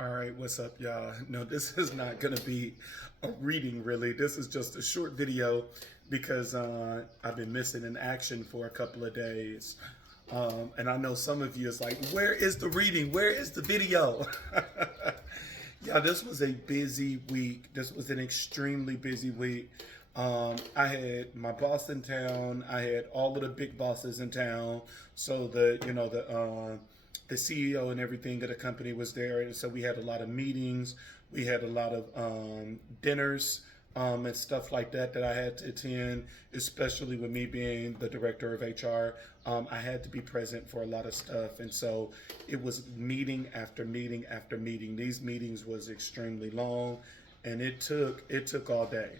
All right, what's up, y'all? No, this is not going to be a reading, really. This is just a short video because I've been missing in action for a couple of days. And I know some of you is like, where is the reading? Where is the video? Yeah, this was a busy week. This was an extremely busy week. I had my boss in town. I had all of the big bosses in town. So the CEO and everything of the company was there, and so we had a lot of meetings. We had a lot of dinners and stuff like that that I had to attend, especially with me being the director of HR. I had to be present for a lot of stuff, and so it was meeting after meeting after meeting. These meetings was extremely long, and it took all day.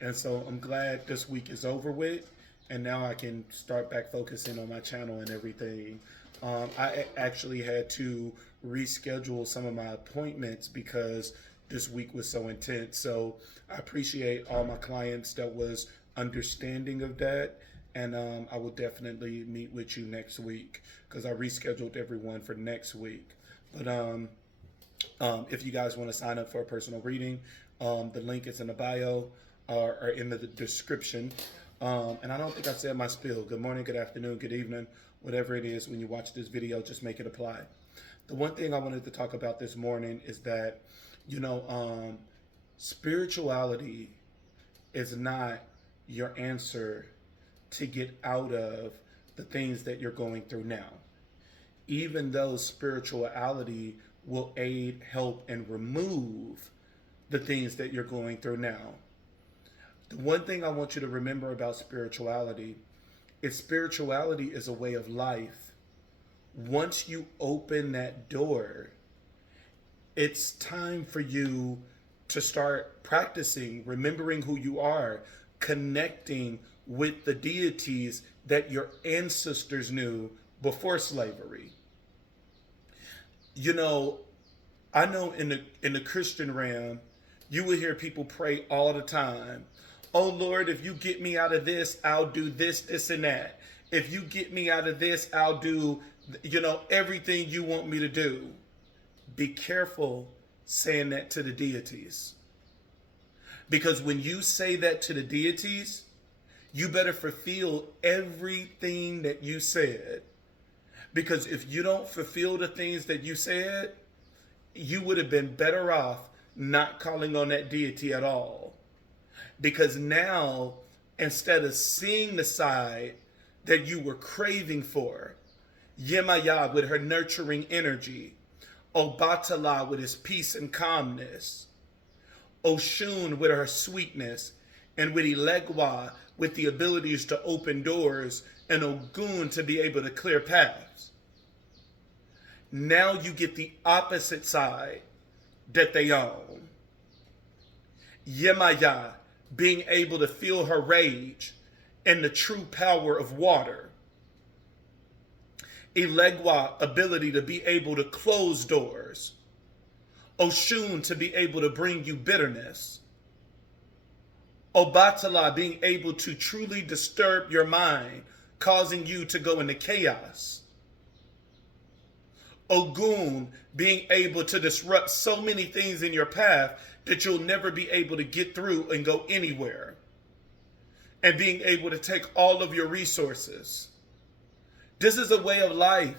And so I'm glad this week is over with, and now I can start back focusing on my channel and everything. I actually had to reschedule some of my appointments because this week was so intense. So I appreciate all my clients that was understanding of that. And I will definitely meet with you next week because I rescheduled everyone for next week. But if you guys want to sign up for a personal reading, the link is in the bio or in the description. And I don't think I said my spiel. Good morning, good afternoon, good evening, whatever it is when you watch this video, just make it apply. The one thing I wanted to talk about this morning is that, spirituality is not your answer to get out of the things that you're going through now. Even though spirituality will aid, help, and remove the things that you're going through now. The one thing I want you to remember about spirituality is a way of life. Once you open that door, it's time for you to start practicing, remembering who you are, connecting with the deities that your ancestors knew before slavery. I know in the Christian realm, you will hear people pray all the time. Oh Lord, if you get me out of this, I'll do this, this, and that. If you get me out of this, I'll do, everything you want me to do. Be careful saying that to the deities. Because when you say that to the deities, you better fulfill everything that you said. Because if you don't fulfill the things that you said, you would have been better off not calling on that deity at all. Because now, instead of seeing the side that you were craving for, Yemaya with her nurturing energy, Obatala with his peace and calmness, Oshun with her sweetness, and with Ilegwa with the abilities to open doors, and Ogun to be able to clear paths. Now you get the opposite side that they own. Yemaya being able to feel her rage and the true power of water. Ilegwa ability to be able to close doors. Oshun to be able to bring you bitterness. Obatala being able to truly disturb your mind, causing you to go into chaos. Ogun being able to disrupt so many things in your path that you'll never be able to get through and go anywhere. And being able to take all of your resources. This is a way of life.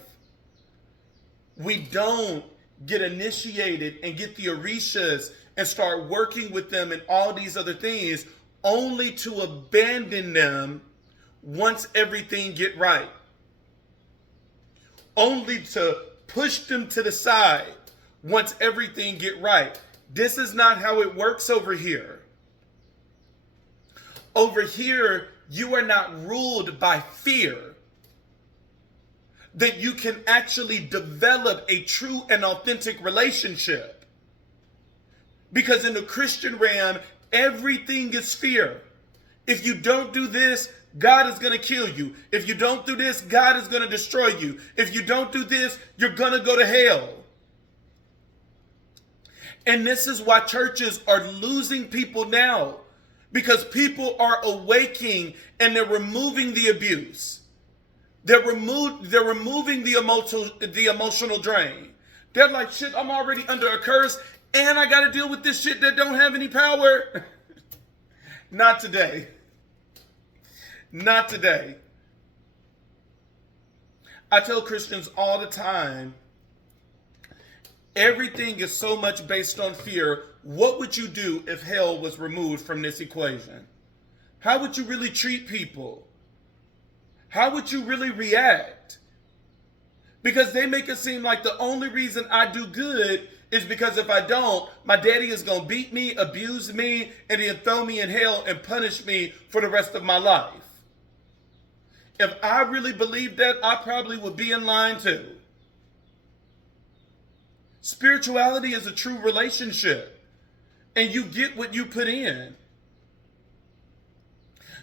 We don't get initiated and get the Orishas and start working with them and all these other things only to abandon them once everything get right. Only to push them to the side once everything get right. This is not how it works over here. Over here, you are not ruled by fear. That you can actually develop a true and authentic relationship. Because in the Christian realm, everything is fear. If you don't do this, God is going to kill you. If you don't do this, God is going to destroy you. If you don't do this, you're going to go to hell. And this is why churches are losing people now. Because people are awaking and they're removing the abuse. They're removing the emotional drain. They're like, shit, I'm already under a curse and I got to deal with this shit that don't have any power. Not today. Not today. I tell Christians all the time, everything is so much based on fear. What would you do if hell was removed from this equation? How would you really treat people? How would you really react? Because they make it seem like the only reason I do good is because if I don't, my daddy is going to beat me, abuse me, and then throw me in hell and punish me for the rest of my life. If I really believed that, I probably would be in line too. Spirituality is a true relationship, and you get what you put in.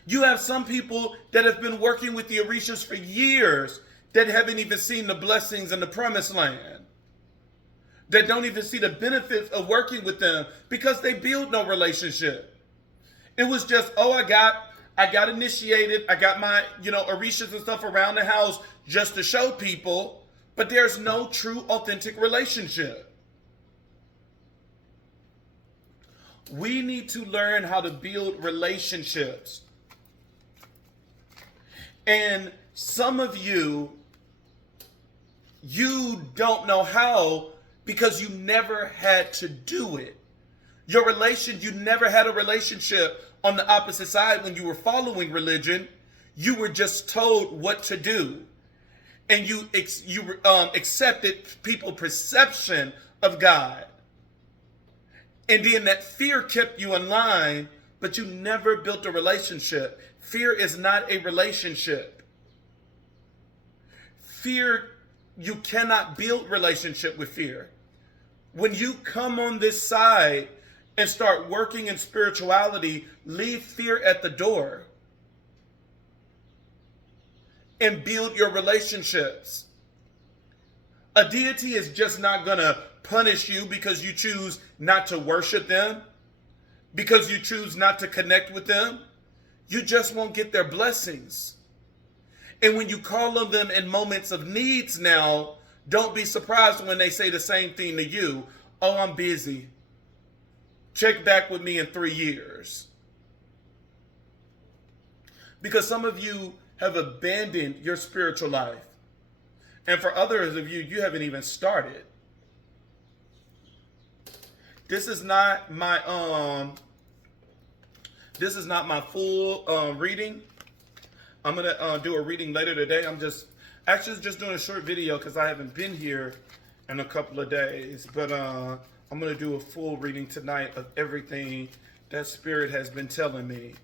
You have some people that have been working with the Orishas for years that haven't even seen the blessings in the promised land, that don't even see the benefits of working with them because they build no relationship. It was just, oh, I got initiated. I got my, Orishas and stuff around the house just to show people, but there's no true, authentic relationship. We need to learn how to build relationships. And some of you don't know how because you never had to do it. You never had a relationship on the opposite side when you were following religion. You were just told what to do. And you accepted people's perception of God. And then that fear kept you in line, but you never built a relationship. Fear is not a relationship. Fear, you cannot build relationship with fear. When you come on this side and start working in spirituality, leave fear at the door and build your relationships. A deity is just not going to punish you because you choose not to worship them, because you choose not to connect with them. You just won't get their blessings. And when you call on them in moments of needs now, don't be surprised when they say the same thing to you. Oh, I'm busy. Check back with me in 3 years. Because some of you have abandoned your spiritual life. And for others of you, you haven't even started. This is not my full reading. I'm gonna do a reading later today. I'm just doing a short video because I haven't been here in a couple of days. But I'm gonna do a full reading tonight of everything that Spirit has been telling me.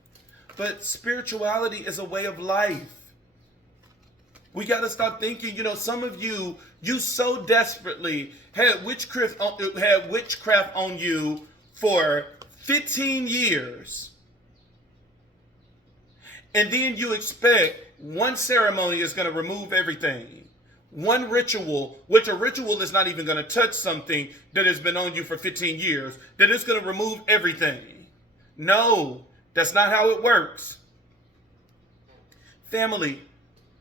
But spirituality is a way of life. We got to stop thinking, some of you so desperately had witchcraft on you for 15 years. And then you expect one ceremony is going to remove everything. One ritual, which a ritual is not even going to touch something that has been on you for 15 years, that it's going to remove everything. No, that's not how it works. Family,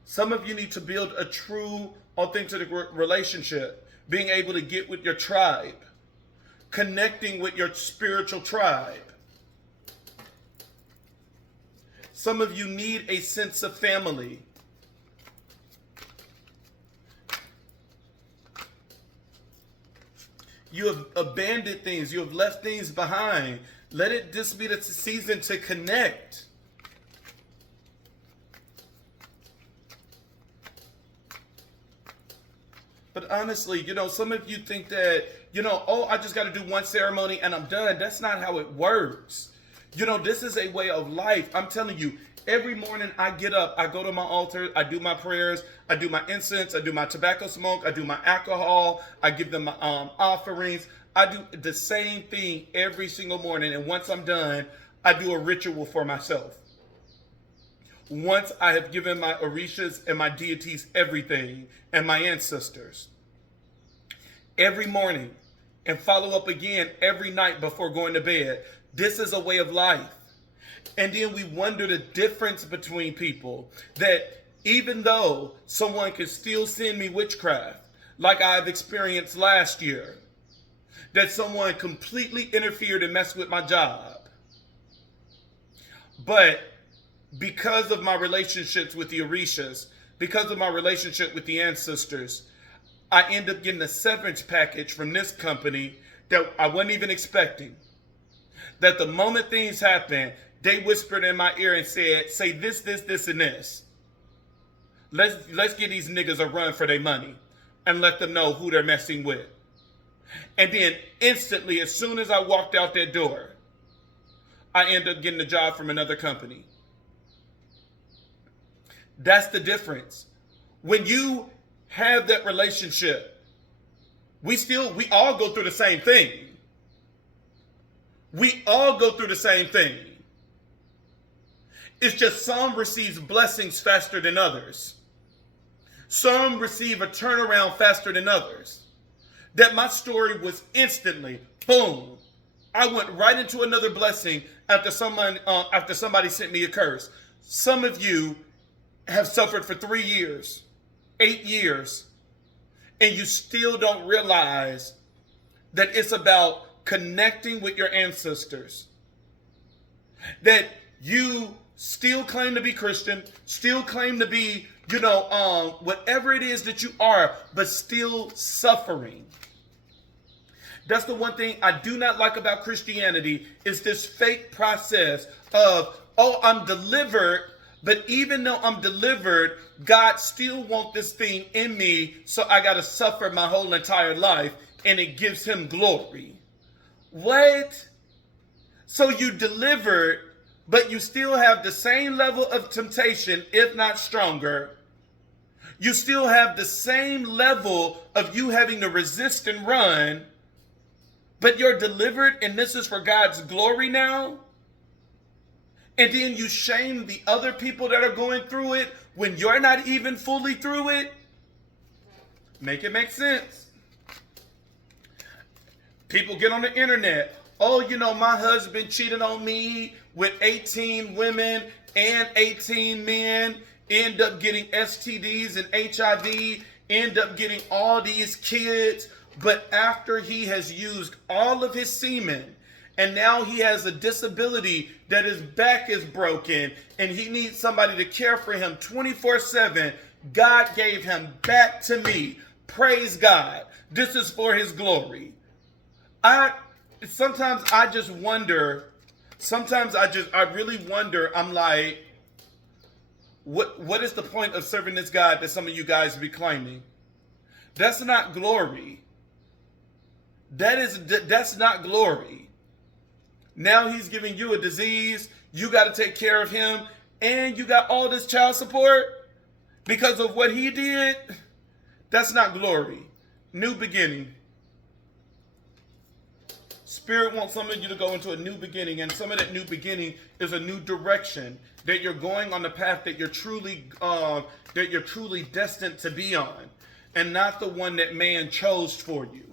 some of you need to build a true, authentic relationship, being able to get with your tribe, connecting with your spiritual tribe. Some of you need a sense of family. You have abandoned things. You have left things behind. Let this be the season to connect. But honestly, some of you think that, I just got to do one ceremony and I'm done. That's not how it works. This is a way of life. I'm telling you, every morning I get up, I go to my altar, I do my prayers, I do my incense, I do my tobacco smoke, I do my alcohol, I give them my offerings. I do the same thing every single morning. And once I'm done, I do a ritual for myself. Once I have given my Orishas and my deities everything, and my ancestors, every morning, and follow up again every night before going to bed. This is a way of life. And then we wonder the difference between people, that even though someone can still send me witchcraft, like I've experienced last year, that someone completely interfered and messed with my job. But because of my relationships with the Orishas, because of my relationship with the ancestors, I end up getting a severance package from this company that I wasn't even expecting. That the moment things happen, they whispered in my ear and said, say this, and this. Let's give these niggas a run for their money and let them know who they're messing with. And then instantly, as soon as I walked out that door, I end up getting a job from another company. That's the difference. When you have that relationship, we all go through the same thing. We all go through the same thing. It's just some receive blessings faster than others. Some receive a turnaround faster than others. That my story was instantly, boom. I went right into another blessing after somebody sent me a curse. Some of you have suffered for 3 years, 8 years, and you still don't realize that it's about connecting with your ancestors. That you still claim to be Christian, still claim to be, whatever it is that you are, but still suffering. That's the one thing I do not like about Christianity is this fake process of, I'm delivered, but even though I'm delivered, God still wants this thing in me, so I got to suffer my whole entire life, and it gives him glory. What? So you delivered, but you still have the same level of temptation, if not stronger. You still have the same level of you having to resist and run, but you're delivered, and this is for God's glory now? And then you shame the other people that are going through it when you're not even fully through it? Make it make sense. People get on the internet. My husband cheated on me with 18 women and 18 men, end up getting STDs and HIV, end up getting all these kids. But after he has used all of his semen, and now he has a disability that his back is broken, and he needs somebody to care for him 24/7, God gave him back to me. Praise God. This is for his glory. Sometimes I just wonder, I really wonder, I'm like, what is the point of serving this God that some of you guys be claiming? That's not glory. That's not glory. Now he's giving you a disease. You got to take care of him. And you got all this child support because of what he did. That's not glory. New beginning. Spirit wants some of you to go into a new beginning. And some of that new beginning is a new direction. That you're going on the path that you're truly destined to be on. And not the one that man chose for you.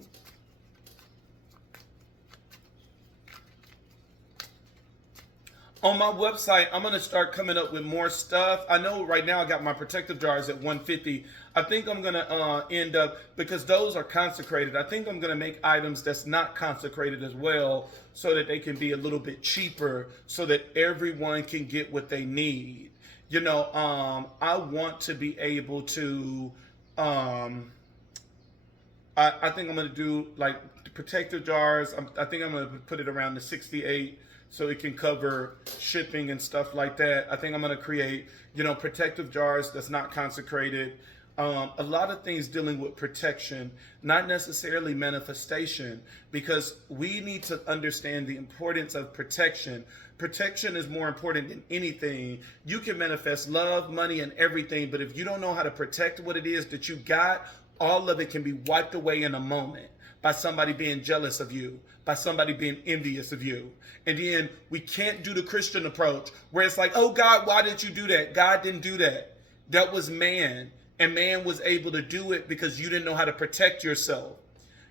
On my website, I'm going to start coming up with more stuff. I know right now I got my protective jars at $150. I think I'm going to end up, because those are consecrated, I think I'm going to make items that's not consecrated as well so that they can be a little bit cheaper so that everyone can get what they need. I want to be able to, I think I'm going to do like protective jars. I think I'm going to put it around the 68 so it can cover shipping and stuff like that. I think I'm going to create, protective jars that's not consecrated. A lot of things dealing with protection, not necessarily manifestation, because we need to understand the importance of protection. Protection is more important than anything. You can manifest love, money, and everything, but if you don't know how to protect what it is that you got, all of it can be wiped away in a moment by somebody being jealous of you, by somebody being envious of you. And then we can't do the Christian approach where it's like, oh God, why did you do that? God didn't do that. That was man. And man was able to do it because you didn't know how to protect yourself.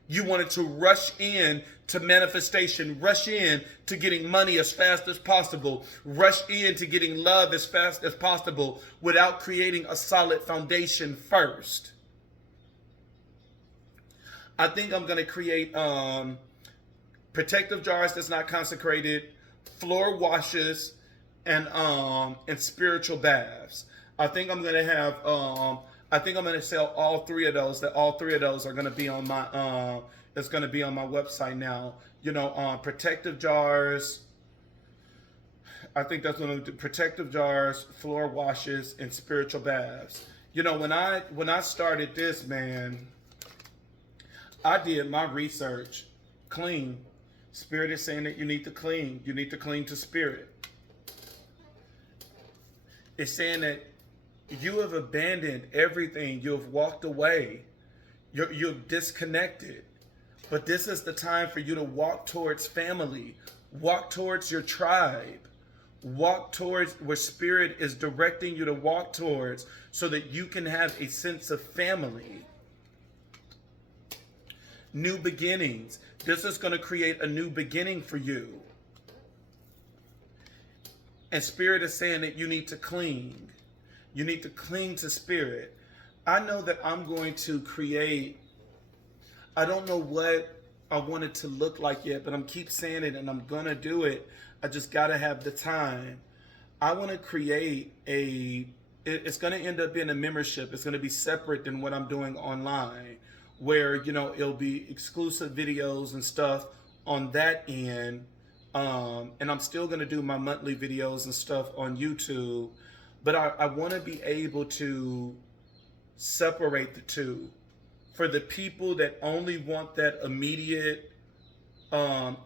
You wanted to rush in to manifestation, rush in to getting money as fast as possible, rush in to getting love as fast as possible without creating a solid foundation first. I think I'm going to create protective jars that's not consecrated, floor washes, and spiritual baths. I think I'm gonna have I think I'm gonna sell all three of those. That all three of those are gonna be on my it's gonna be on my website now. You know, protective jars. I think that's gonna do protective jars, floor washes, and spiritual baths. You know, when I started this, man, I did my research. Clean. Spirit is saying that you need to clean. You need to clean to spirit. It's saying that you have abandoned everything. You have walked away. You're disconnected. But this is the time for you to walk towards family. Walk towards your tribe. Walk towards where spirit is directing you to walk towards so that you can have a sense of family. New beginnings. This is going to create a new beginning for you. And spirit is saying that you need to cling. You need to cling to spirit. I know that I'm going to create, I don't know what I want it to look like yet, but I'm keep saying it and I'm going to do it. I just got to have the time. I want to create it's going to end up being a membership. It's going to be separate than what I'm doing online, where, you know, it'll be exclusive videos and stuff on that end. And I'm still going to do my monthly videos and stuff on YouTube. But I want to be able to separate the two. For the people that only want that immediate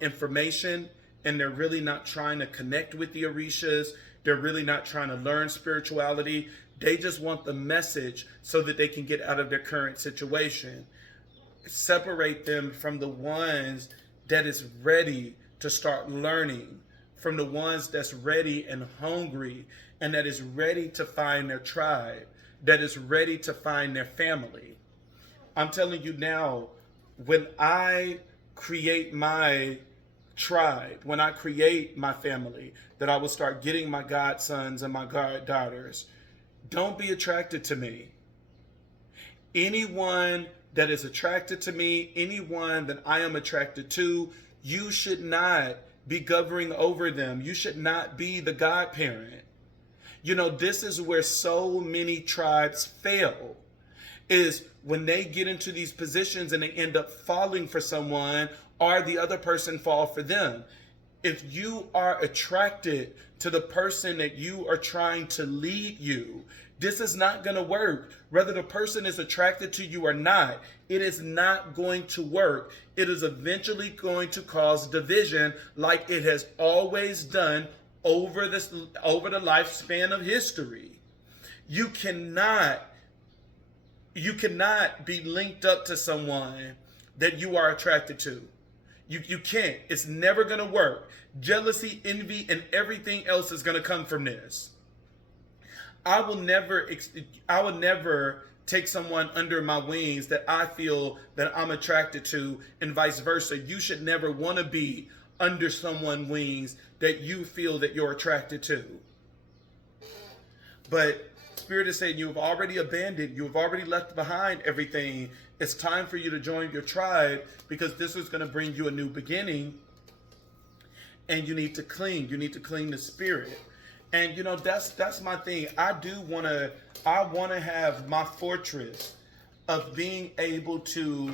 information, and they're really not trying to connect with the Orishas, they're really not trying to learn spirituality, they just want the message so that they can get out of their current situation. Separate them from the ones that is ready to start learning, from the ones that's ready and hungry and that is ready to find their tribe, that is ready to find their family. I'm telling you now, when I create my tribe, when I create my family, that I will start getting my godsons and my goddaughters. Don't be attracted to me. Anyone that is attracted to me, anyone that I am attracted to, you should not be governing over them. You should not be the godparent. You know, this is where so many tribes fail, is when they get into these positions and they end up falling for someone, or the other person fall for them. If you are attracted to the person that you are trying to lead you, this is not going to work. Whether the person is attracted to you or not, it is not going to work. It is eventually going to cause division, like it has always done over the lifespan of history. You cannot be linked up to someone that you are attracted to. You can't. It's never going to work. Jealousy, envy, and everything else is going to come from this. I will never take someone under my wings that I feel that I'm attracted to, and vice versa. You should never want to be under someone's wings that you feel that you're attracted to. But Spirit is saying you've already abandoned, you've already left behind everything. It's time for you to join your tribe, because this is going to bring you a new beginning. And you need to cling. You need to cling to spirit. And you know, that's my thing. I want to have my fortress of being able to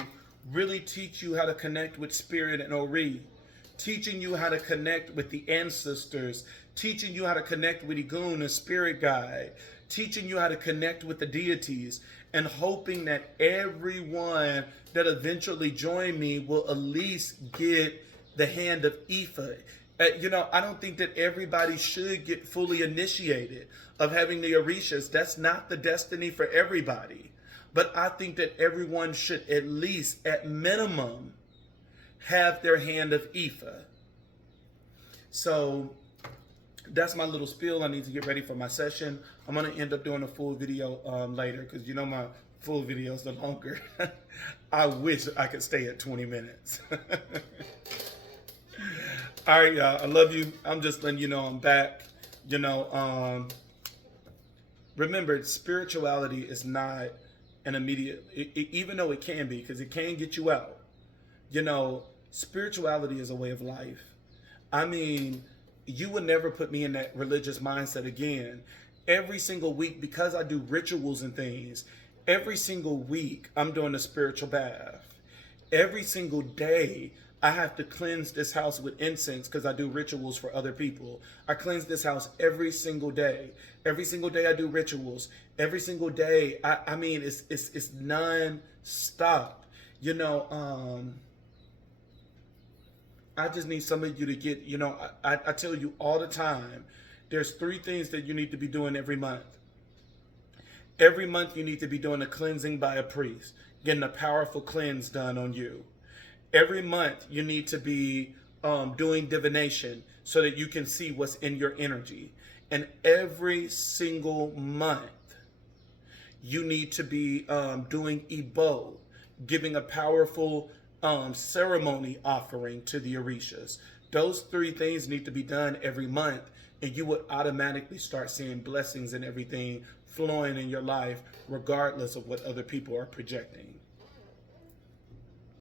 really teach you how to connect with spirit and Ori, teaching you how to connect with the ancestors, teaching you how to connect with Igun and spirit guide, teaching you how to connect with the deities, and hoping that everyone that eventually join me will at least get the hand of Ifa. You know, I don't think that everybody should get fully initiated of having the Orishas. That's not the destiny for everybody. But I think that everyone should at least, at minimum, have their hand of Ifa. So that's my little spiel. I need to get ready for my session. I'm going to end up doing a full video later, because you know my full videos are longer. I wish I could stay at 20 minutes. All right, y'all. I love you. I'm just letting you know I'm back. You know, remember, spirituality is not an immediate, even though it can be, because it can get you out. You know, spirituality is a way of life. I mean, you would never put me in that religious mindset again. Every single week, because I do rituals and things, every single week I'm doing a spiritual bath. Every single day I have to cleanse this house with incense because I do rituals for other people. I cleanse this house every single day. Every single day I do rituals. Every single day, I mean, it's non-stop. You know, I just need some of you to get, you know, I tell you all the time, there's 3 things that you need to be doing every month. Every month you need to be doing a cleansing by a priest, getting a powerful cleanse done on you. Every month you need to be doing divination so that you can see what's in your energy. And every single month you need to be doing Ebo, giving a powerful ceremony offering to the Orishas. Those 3 things need to be done every month, and you would automatically start seeing blessings and everything flowing in your life, regardless of what other people are projecting.